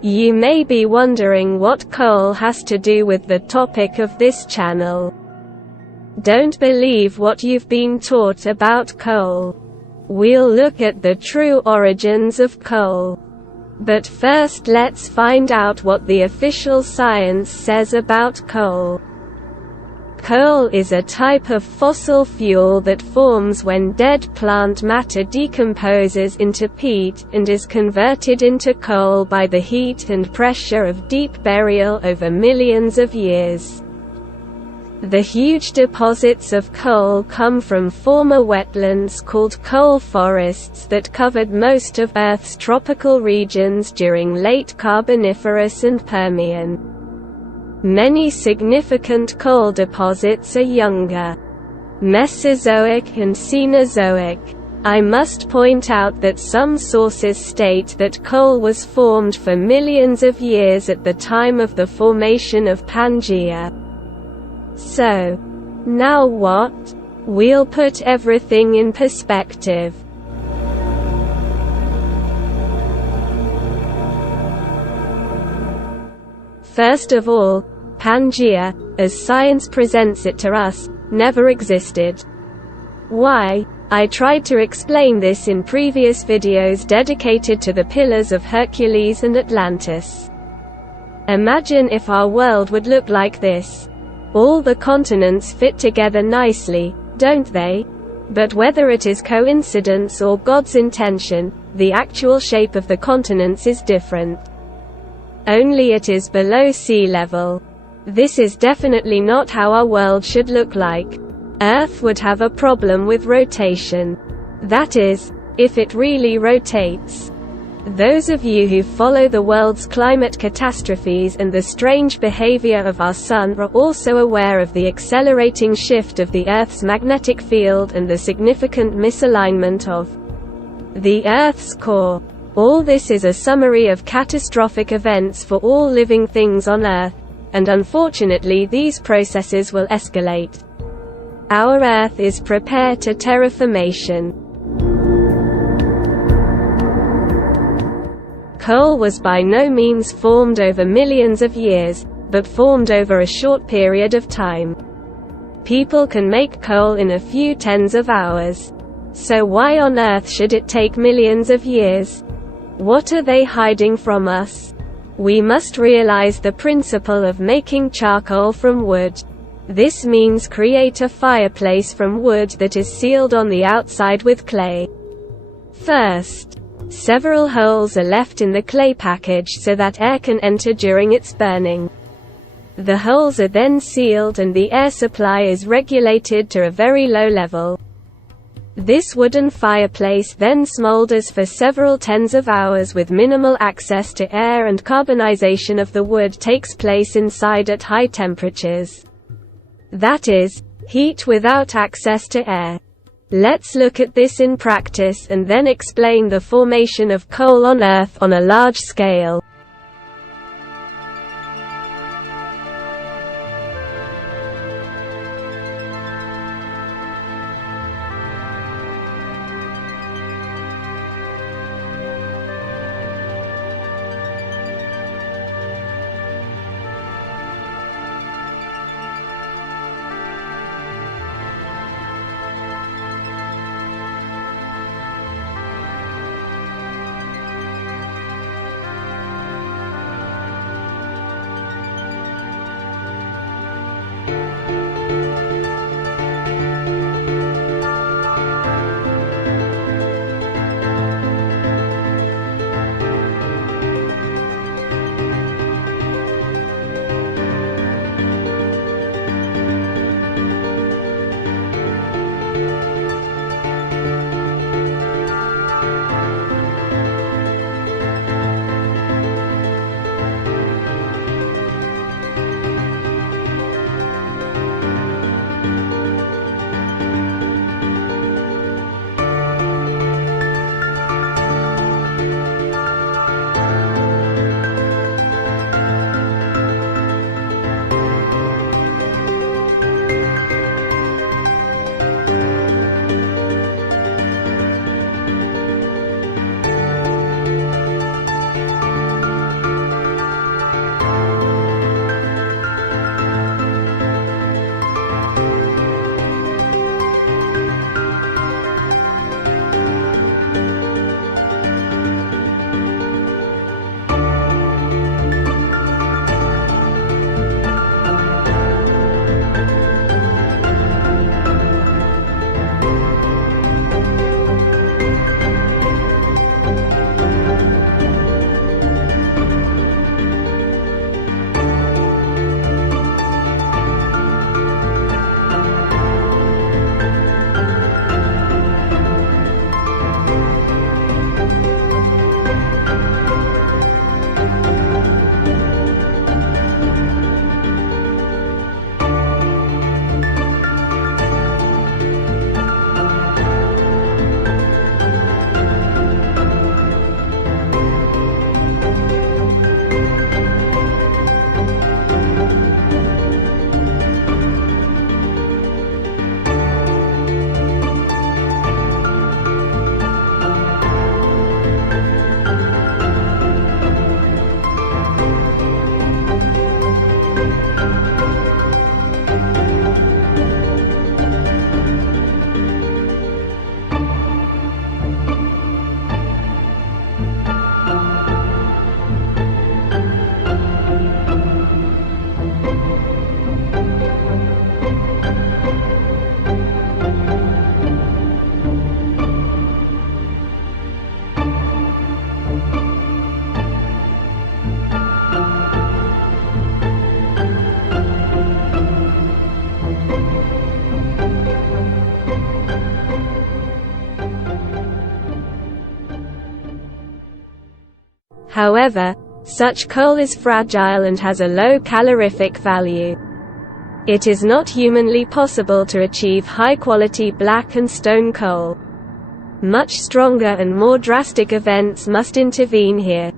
You may be wondering what coal has to do with the topic of this channel. Don't believe what you've been taught about coal. We'll look at the true origins of coal. But first let's find out what the official science says about coal. Coal is a type of fossil fuel that forms when dead plant matter decomposes into peat and is converted into coal by the heat and pressure of deep burial over millions of years. The huge deposits of coal come from former wetlands called coal forests that covered most of Earth's tropical regions during late Carboniferous and Permian. Many significant coal deposits are younger, Mesozoic and Cenozoic. I must point out that some sources state that coal was formed for millions of years at the time of the formation of Pangaea. So, now what? We'll put everything in perspective. First of all, Pangaea, as science presents it to us, never existed. Why? I tried to explain this in previous videos dedicated to the Pillars of Hercules and Atlantis. Imagine if our world would look like this. All the continents fit together nicely, don't they? But whether it is coincidence or God's intention, the actual shape of the continents is different. Only it is below sea level. This is definitely not how our world should look like. Earth would have a problem with rotation. That is, if it really rotates. Those of you who follow the world's climate catastrophes and the strange behavior of our sun are also aware of the accelerating shift of the Earth's magnetic field and the significant misalignment of the Earth's core. All this is a summary of catastrophic events for all living things on Earth, and unfortunately these processes will escalate. Our Earth is prepared to terraformation. Coal was by no means formed over millions of years, but formed over a short period of time. People can make coal in a few tens of hours. So why on earth should it take millions of years? What are they hiding from us? We must realize the principle of making charcoal from wood. This means create a fireplace from wood that is sealed on the outside with clay. First, several holes are left in the clay package so that air can enter during its burning. The holes are then sealed and the air supply is regulated to a very low level. This wooden fireplace then smolders for several tens of hours with minimal access to air, and carbonization of the wood takes place inside at high temperatures. That is, heat without access to air. Let's look at this in practice and then explain the formation of coal on Earth on a large scale. However, such coal is fragile and has a low calorific value. It is not humanly possible to achieve high-quality black and stone coal. Much stronger and more drastic events must intervene here.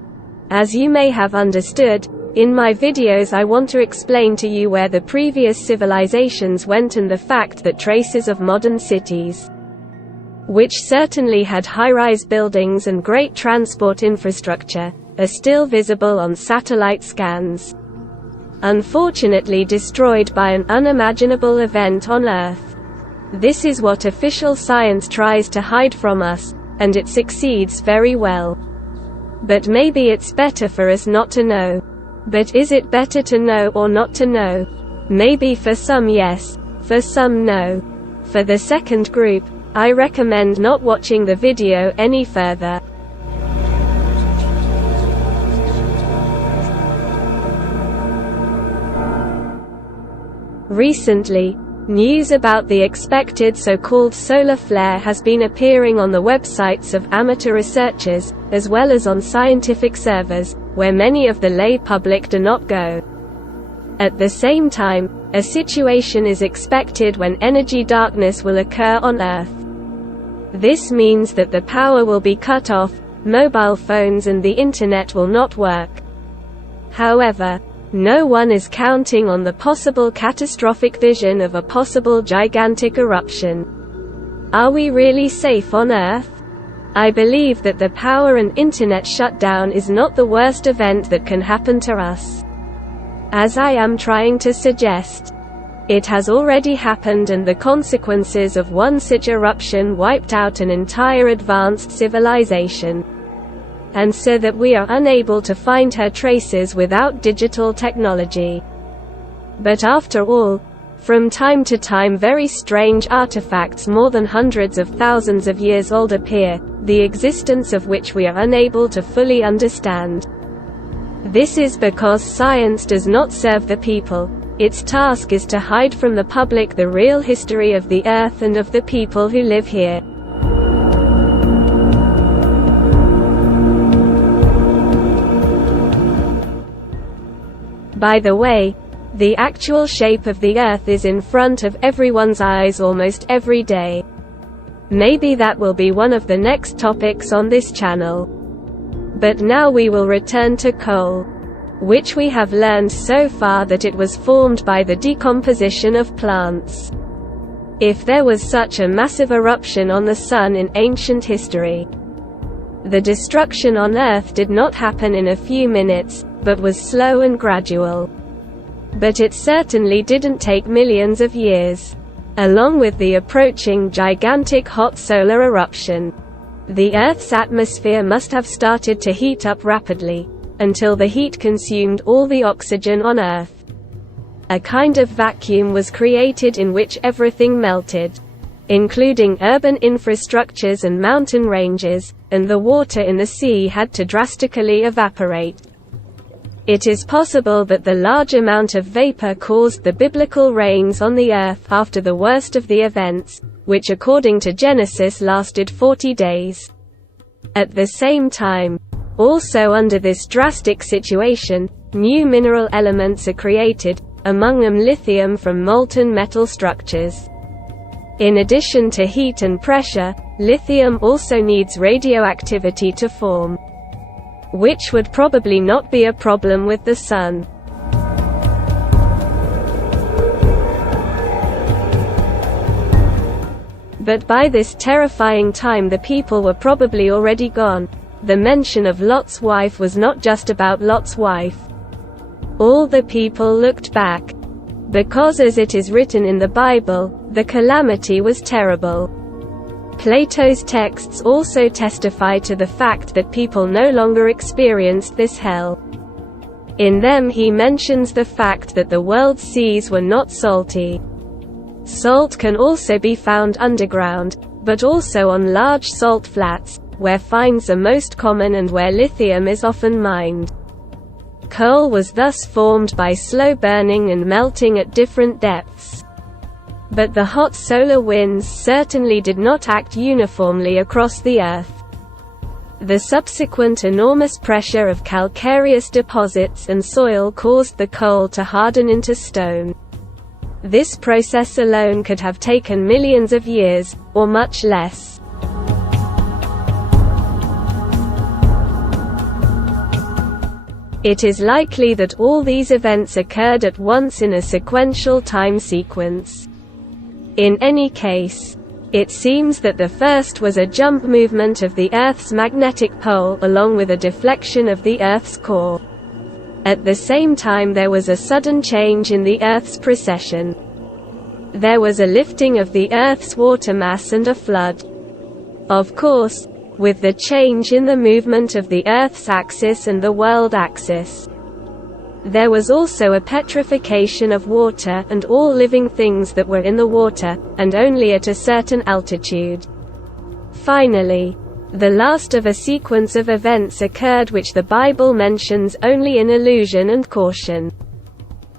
As you may have understood, in my videos I want to explain to you where the previous civilizations went and the fact that traces of modern cities, which certainly had high-rise buildings and great transport infrastructure, are still visible on satellite scans. Unfortunately destroyed by an unimaginable event on Earth. This is what official science tries to hide from us, and it succeeds very well. But maybe it's better for us not to know. But is it better to know or not to know? Maybe for some yes, for some no. For the second group, I recommend not watching the video any further. Recently, news about the expected so-called solar flare has been appearing on the websites of amateur researchers, as well as on scientific servers, where many of the lay public do not go. At the same time, a situation is expected when energy darkness will occur on Earth. This means that the power will be cut off, mobile phones and the internet will not work. However, no one is counting on the possible catastrophic vision of a possible gigantic eruption. Are we really safe on Earth? I believe that the power and internet shutdown is not the worst event that can happen to us, as I am trying to suggest. It has already happened, and the consequences of one such eruption wiped out an entire advanced civilization. And so that we are unable to find her traces without digital technology. But after all, from time to time very strange artifacts more than hundreds of thousands of years old appear, the existence of which we are unable to fully understand. This is because science does not serve the people. Its task is to hide from the public the real history of the Earth and of the people who live here. By the way, the actual shape of the Earth is in front of everyone's eyes almost every day. Maybe that will be one of the next topics on this channel. But now we will return to coal, which we have learned so far that it was formed by the decomposition of plants. If there was such a massive eruption on the Sun in ancient history, the destruction on Earth did not happen in a few minutes, but was slow and gradual. But it certainly didn't take millions of years. Along with the approaching gigantic hot solar eruption, the Earth's atmosphere must have started to heat up rapidly, until the heat consumed all the oxygen on Earth. A kind of vacuum was created in which everything melted, including urban infrastructures and mountain ranges, and the water in the sea had to drastically evaporate. It is possible that the large amount of vapor caused the biblical rains on the earth after the worst of the events, which according to Genesis lasted 40 days. At the same time, also under this drastic situation, new mineral elements are created, among them lithium from molten metal structures. In addition to heat and pressure, lithium also needs radioactivity to form, which would probably not be a problem with the Sun. But by this terrifying time the people were probably already gone. The mention of Lot's wife was not just about Lot's wife. All the people looked back, because as it is written in the Bible, the calamity was terrible. Plato's texts also testify to the fact that people no longer experienced this hell. In them he mentions the fact that the world's seas were not salty. Salt can also be found underground, but also on large salt flats, where finds are most common and where lithium is often mined. Coal was thus formed by slow burning and melting at different depths. But the hot solar winds certainly did not act uniformly across the Earth. The subsequent enormous pressure of calcareous deposits and soil caused the coal to harden into stone. This process alone could have taken millions of years, or much less. It is likely that all these events occurred at once in a sequential time sequence. In any case, it seems that the first was a jump movement of the Earth's magnetic pole along with a deflection of the Earth's core. At the same time there was a sudden change in the Earth's precession. There was a lifting of the Earth's water mass and a flood. Of course, with the change in the movement of the Earth's axis and the world axis. There was also a petrification of water and all living things that were in the water, and only at a certain altitude. Finally, the last of a sequence of events occurred which the Bible mentions only in allusion and caution.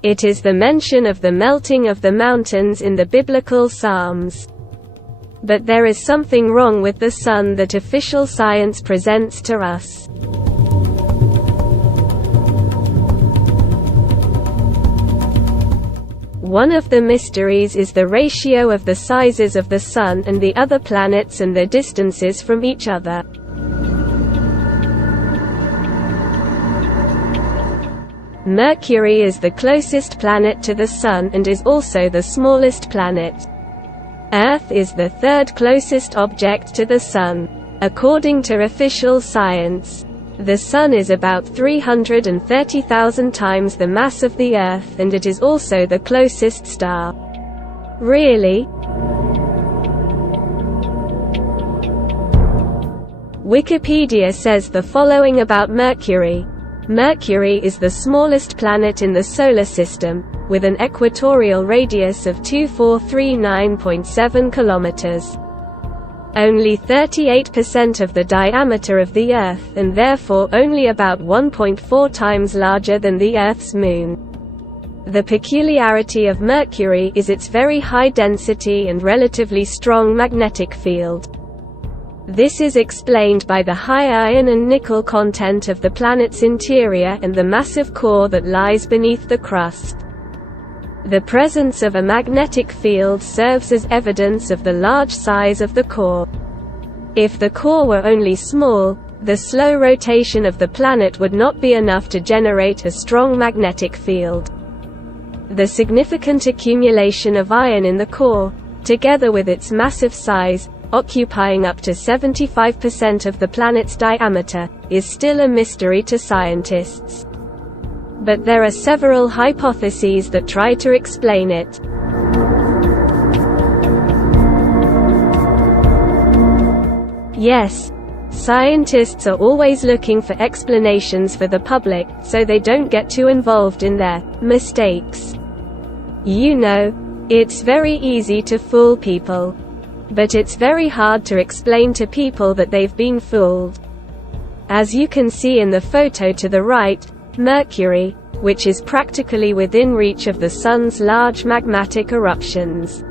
It is the mention of the melting of the mountains in the biblical Psalms. But there is something wrong with the sun that official science presents to us. One of the mysteries is the ratio of the sizes of the Sun and the other planets and their distances from each other. Mercury is the closest planet to the Sun and is also the smallest planet. Earth is the third closest object to the Sun. According to official science, the Sun is about 330,000 times the mass of the Earth and it is also the closest star. Really? Wikipedia says the following about Mercury. Mercury is the smallest planet in the Solar System, with an equatorial radius of 2439.7 kilometers. Only 38% of the diameter of the Earth and therefore only about 1.4 times larger than the Earth's moon. The peculiarity of Mercury is its very high density and relatively strong magnetic field. This is explained by the high iron and nickel content of the planet's interior and the massive core that lies beneath the crust. The presence of a magnetic field serves as evidence of the large size of the core. If the core were only small, the slow rotation of the planet would not be enough to generate a strong magnetic field. The significant accumulation of iron in the core, together with its massive size, occupying up to 75% of the planet's diameter, is still a mystery to scientists. But there are several hypotheses that try to explain it. Yes, scientists are always looking for explanations for the public, so they don't get too involved in their mistakes. You know, it's very easy to fool people. But it's very hard to explain to people that they've been fooled. As you can see in the photo to the right, Mercury, which is practically within reach of the Sun's large magmatic eruptions,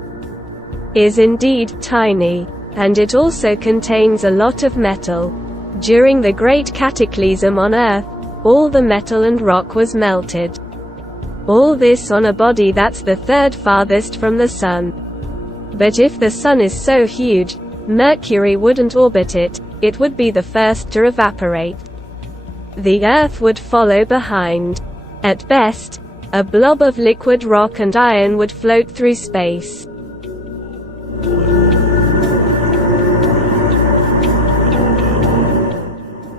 is indeed tiny, and it also contains a lot of metal. During the Great Cataclysm on Earth, all the metal and rock was melted. All this on a body that's the third farthest from the Sun. But if the Sun is so huge, Mercury wouldn't orbit it, it would be the first to evaporate. The Earth would follow behind. At best, a blob of liquid rock and iron would float through space.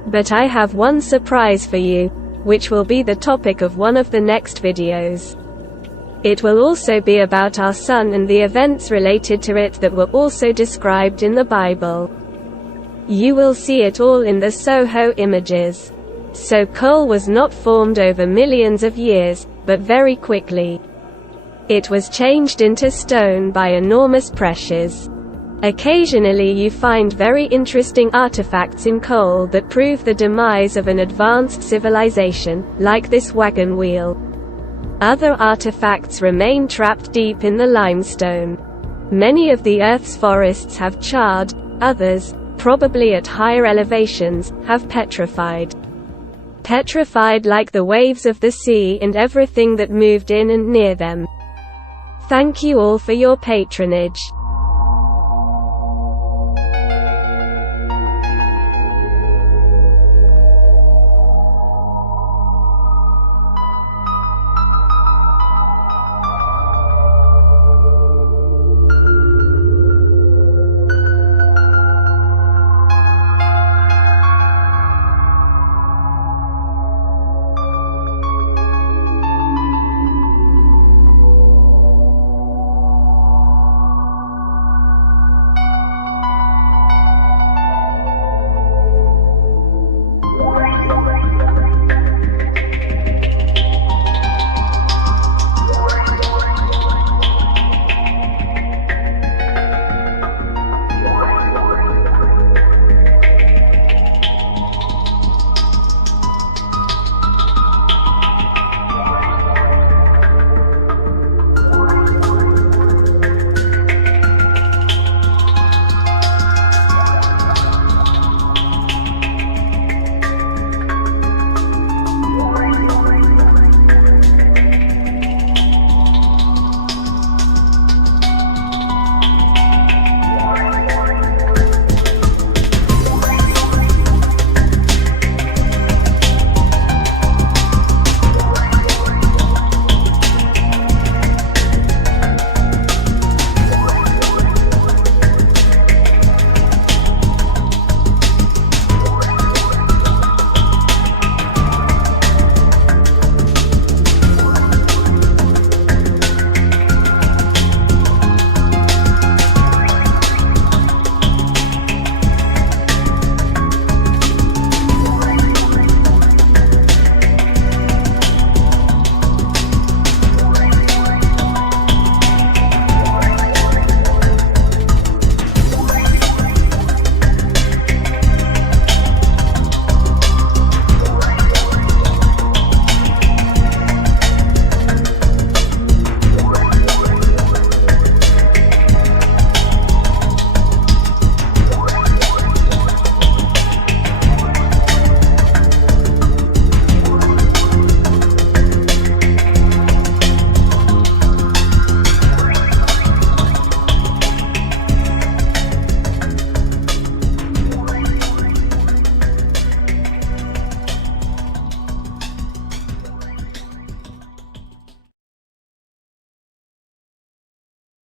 But I have one surprise for you, which will be the topic of one of the next videos. It will also be about our Sun and the events related to it that were also described in the Bible. You will see it all in the Soho images. So coal was not formed over millions of years, but very quickly. It was changed into stone by enormous pressures. Occasionally you find very interesting artifacts in coal that prove the demise of an advanced civilization, like this wagon wheel. Other artifacts remain trapped deep in the limestone. Many of the Earth's forests have charred, others, probably at higher elevations, have petrified. Petrified like the waves of the sea and everything that moved in and near them. Thank you all for your patronage.